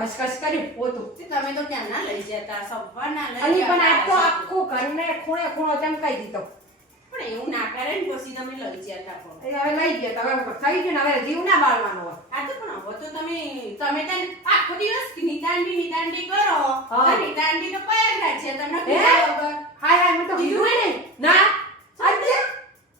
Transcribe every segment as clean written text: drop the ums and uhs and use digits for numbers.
ઘસઘસ કરી પોતું. તમે તો ક્યાં ના લઈ જતા સવારના લઈ અલી પણ આજ તો જતા. આખું ઘરને ખૂણે ખૂણો ચમકાઈ દીધો. પણ એવું ના કરે ને પછી તમે લઈ જતા પણ. એ હવે લઈ ગયા તો હવે થઈ ગયું ને હવે જીવ ના બાળવાનો હોય. આ તો પણ હવે તો તમે તને આખો દિવસ નિદાંડી કરો હા. તો નિદાંડી તો પયાર છે તમને હે? કીધા વગર. હાય હાય મને તો કીધું ય નહીં. ના આજે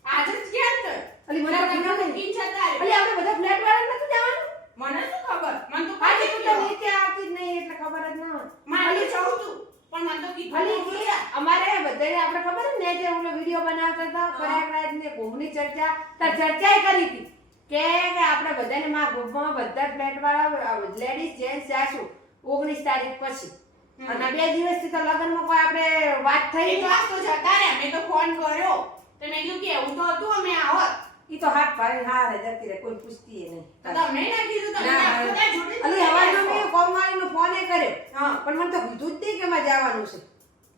આજે જ ક્યાં તો અલી મને તો કીધું નહીં. મૂકીને જતા રહે. અલી આપણે બધા ફ્લેટ વાળા નથી જવાનું. મને શું ખબર મને તો આજે કીધું તું તો તો. નીચે આવતી જ નહીં એટલે ખબર જ ના હોય. મારે જવું તું પણ મને તો કીધું અલી નહોતું. કે અમારે બધાને આપણે ખબર છે ને જે ઓલો વિડિયો બનાવતા હતા પ્રયાગરાજ ને કુંભની ચર્ચા તાર ચર્ચાએ કરી હતી કે આપણે બધાને માં ગ્રુપમાં બધા ફ્લેટ વાળા લેડીઝ જેન્ટ્સ જાશું 19 તારીખ પછી અને 2 દિવસથી તો લગનમાં કોઈ આપણે વાત થઈ એક વાર તો જતા રહ્યા મેં તો ફોન કર્યો તો મેં કીધું કે એવું તો હતું અમે આવત ઈ તો હાથ પાડીને હારે જતી રહે કોઈ પૂછતી નહીં. તો તમે ના કીધું તમે ના, આખો દાડો જોડે જ અલી હવારનો મેં કોમવાળીનો ફોન એ કર્યો હા પણ મને તો કીધું જ નહીં કે માં જવાનું છે.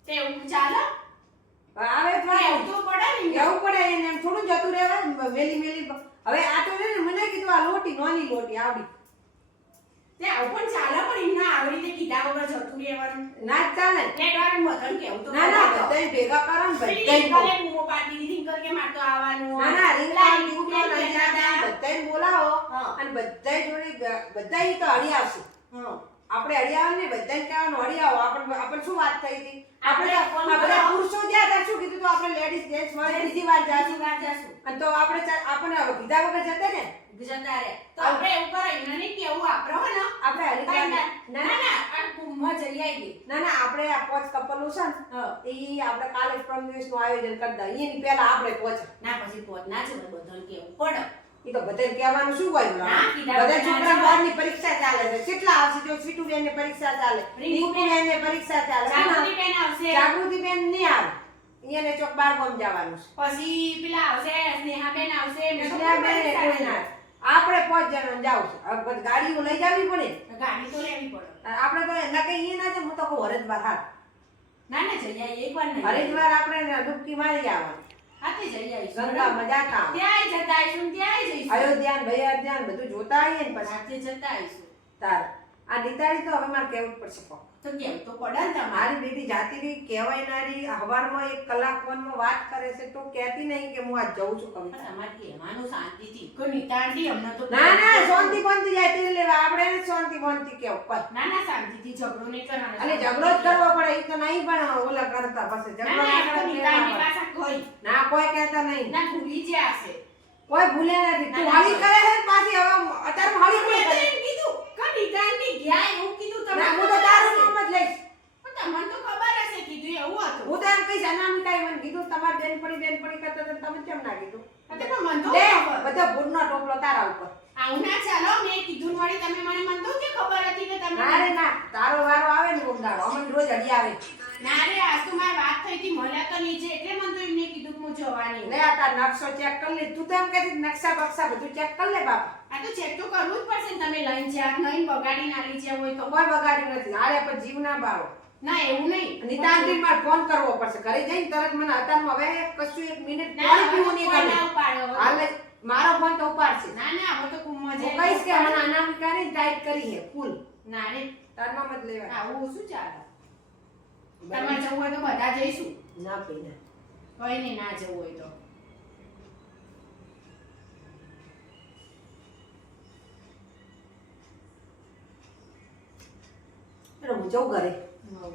તે એવું ચાલે આવે તો એવું તો પડે ને જવું પડે એને એમ થોડું જતું રહેવાય મેલી મેલી હવે આ તો છે ને મને કીધું આ લોટી નાની લોટી આવડી તે આવું પણ ચાલે પણ એમને આવી રીતે કીધા વગર જતું રહેવાનું ના જ ચાલે નેટવર્ક મતલબ કેવું તો ના ના પડે. બધાય ભેગા કરો ને પેલી બધાય બોલો. રિંકલે બૂમો પાડી દીધી, રિંકલ કે મારે તો આવવાનું ના ના રીંગ પેલા લાવી રિંકુ દીધું બેન ને કહેતા હતા. બધાય બોલાવો હા. અને બધાય જોડે બધાય તો હળી આવશે. હા. આપણે હળી આવે ને બધાય કહેવાનું હળી આવો આપણે શું વાત થઈ હતી આપણે આપણે ફોન આ બધા કરો. પુરુષો જ્યાં ત્યાં શું કીધું તો આપણે લેડીઝ જેન્ટ્સ વાળે બીજી વાર જાશું બીજી વાર જાશું. અને તો આપણે હવે કીધા વગર જતે ને જતા રહે. તો આપણે એવું કરો એમને નહીં કેવું આપણે હો ને આપણે હળી ના કરવા- ના ના આ કુંભમાં જઈ આવીએ. ના ના આપણે આ પોચ કપલો છે ને હા. ઈ આપણે કાલે જ પરમ દિવસનું આયોજન કરતા એની પહેલા આપણે પહોંચે ના પછી પોત ના જવાય બધાને કેવું પડે. ઈ તો બધાને કહેવાનું શું હોય ના, કીધા બધા વગર છોકરા ના બોર્ડની પરીક્ષા ચાલે છે કેટલા આવશે જો સ્વીટુ બેન ની પરીક્ષા ચાલે રીંકુ રીંકુ બેન ની પરીક્ષા ચાલે જાગૃતિ બેન આવશે. જાગૃતિ બેન નહીં આવે એને ચોક બાર ગામ જવાનું છે પછી પેલા આવશે સ્નેહા બેન આવશે એમને તો એટલે કોઈ બે પરીક્ષા કોઈ ના નથી. આપણે 5 જણા જાવ છે હવે બધી ગાડીઓ લઈ જાવી પડે ગાડી તો લેવી પડે. આપણે તો ના કઈ એ ના છે હું તો કહું હરિદ્વાર હાથ ના ના જઈ આવીએ એકવાર નહીં. હરિદ્વાર આપણે ડૂબકી મારી આવવાની હાથે જઈ આવીશું. ગંગા મજા કા ત્યાંય જતા આવીશું ને ત્યાંય જઈશું. અયોધ્યા ને ભૈયા બધું જોતા આવીએ ને પછી હાથે જતા આવીશું. તાર આ દીતાળી તો હવે મારે કહેવું જ પડશે પપ્પા. તો કેમ તો પડે ને તમારે. મારી બેટી જાતી રહી કહેવાયનારી હવારમાં 1 કલાક ફોનમાં વાત કરે છે તો કહેતી નહીં કે હું આજ જઉં છું પણ કવિતા. તમારે કહેવાનું શાંતિથી. કોઈ નિતાંતી અમને તો ના ના શાંતિ બંધી જાય તે લેવા આપણે એને શાંતિ બંધી કેવું કોઈ ના ના શાંતિથી ઝઘડો નહીં કરવાનો. અને ઝઘડો જ કરવો પડે એ તો નહીં પણ ઓલા કરતા પછી ના ઝઘડો ના ના એ તો કરે નિતાંતી તો પાછા કોઈ ના કોઈ કહેતા નહીં ના ભૂલી ગયા હશે. કોઈ ભૂલે નથી તું ના, ના. હળી કરે છે ને પાછી હવે અત્યારે હળી મેં તો કરે એમ કીધું કે નિતાંતી ગયા એવું કીધું તમે. ના હું તો તારું નામ જ લઈશ પણ તમને તો ખબર હશે કીધું એવું હતું. હું તો એમ કહીશ અનામિકાએ મને કીધું તમારી બેનપણી કરતા હતા તમે કેમ ના કીધું અતે પણ મને તો લે ખબર. બધો ભૂરનો ટોપલો તારા ઉપર આવું ના ચાલો મેં કીધું વળી તમે મને તો કે ખબર હતી કે તમે ના રે ના તારો વારો આવે ને ઉમદાડો અમને રોજ હડી આવે ના રે આજ તો મારી વાત થઈ હતી મળ્યા તો નીચે એટલે મને તો એમને કીધું કે હું જવાની. લે આ તાર નકશો ચેક કરી લે તું તો એમ કહેતી નકશા બક્શા બધું ચેક કરી લે બાપા આ તો ચેક તો કરવું જ પડશે ને તમે લઈને જ્યાં નહીં બગાડી ના લઈ જ્યાં હોય તો તો. કોઈ બગાડ્યું નથી હારે પણ જીવ ના બાળો ના એવું નહીં. નિતાંતી માં ફોન કરવો પડશે ઘરે જઈને તરત મને અત્યારમાં હવે કશું 1 મિનિટ ના, પાણી પીવું નહીં ફોન ગમે ના ઉપાડો હવે. હાલ જ મારો ફોન તો ઉપાડશે ના ના હવે તો કુંભમાં હું જઈને કહીશ કે મને અનામિકાને ટાઈટ કરી છે ફૂલ ના રે તારનો મત લેવા આવું શું ચાલે. તમારે જવું હોય તો બધા જઈશું. ના પી ના કઈ નહીં ના જવું હોય તો. હું જઉં ઘરે હવ.